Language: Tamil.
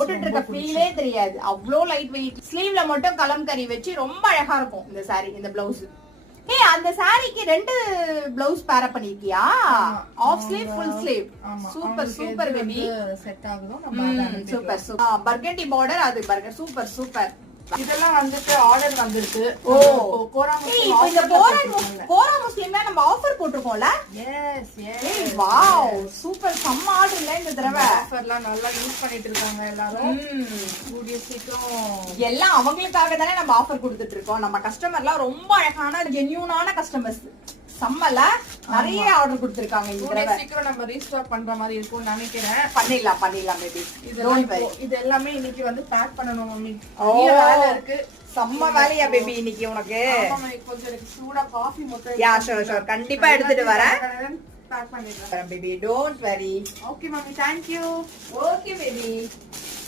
போட்டுட்டு இருக்க ஃபீலே தெரியாது. அவ்வளோ லைட் வெயிட். ஸ்லீவ்ல மட்டும் கலம்கரி வச்சு ரொம்ப அழகா இருக்கும் இந்த சாரி, இந்த பிளவுஸ். ஏய், அந்த சாரிக்கு 2 பிளவுஸ் பேர் பண்ணிருக்கியா? Half sleeve, full sleeve. Super super baby. Set ஆகுதோ நம்ம சூப்பர் சூப்பர். பர்கண்டி பார்டர், அது பர்கர். Super super. இதெல்லாம் வந்துட்டு ஆர்டர் வந்திருக்கு. ஓ, கோரா இந்த கோரா முஸ்லிம்ல நம்ம ஆஃபர் போட்டுருக்கோம்ல? Yes yes. ஏய் வாவ், சூப்பர். செம்ம ஆர்டர் இல்ல இந்த தடவை. ஆஃபர்லாம் நல்லா யூஸ் பண்ணிட்டு இருக்காங்க எல்லாரும். கூடிய சீக்கிரம் எல்லாம் அவங்களுக்காக தானே நம்ம ஆஃபர் கொடுத்துட்டு இருக்கோம். நம்ம கஸ்டமர்லாம் ரொம்ப அழகான ஜென்யூனான கஸ்டமர்ஸ். சம்மல நிறைய ஆர்டர் கொடுத்திருக்காங்க இந்த தடவை. சீக்கிரம் நம்ம ரீஸ்டாக் பண்ற மாதிரி இருக்கும்னு நினைக்கிறேன். பண்ணிடலாம் பேபி. இது எல்லாமே இன்னைக்கு வந்து பேக் பண்ணனும் மம்மி. வேலை இருக்கு. செம்ம வேலையா பேபி இன்னைக்கு உனக்கு? ஆமா, கொஞ்சம் எனக்கு சூடா காபி மட்டும். யா ஷூர் கண்டிப்பா எடுத்துட்டு வரேன். பேக் பண்ணிடுறேன் baby. Don't worry. Okay mummy, thank you. Okay baby.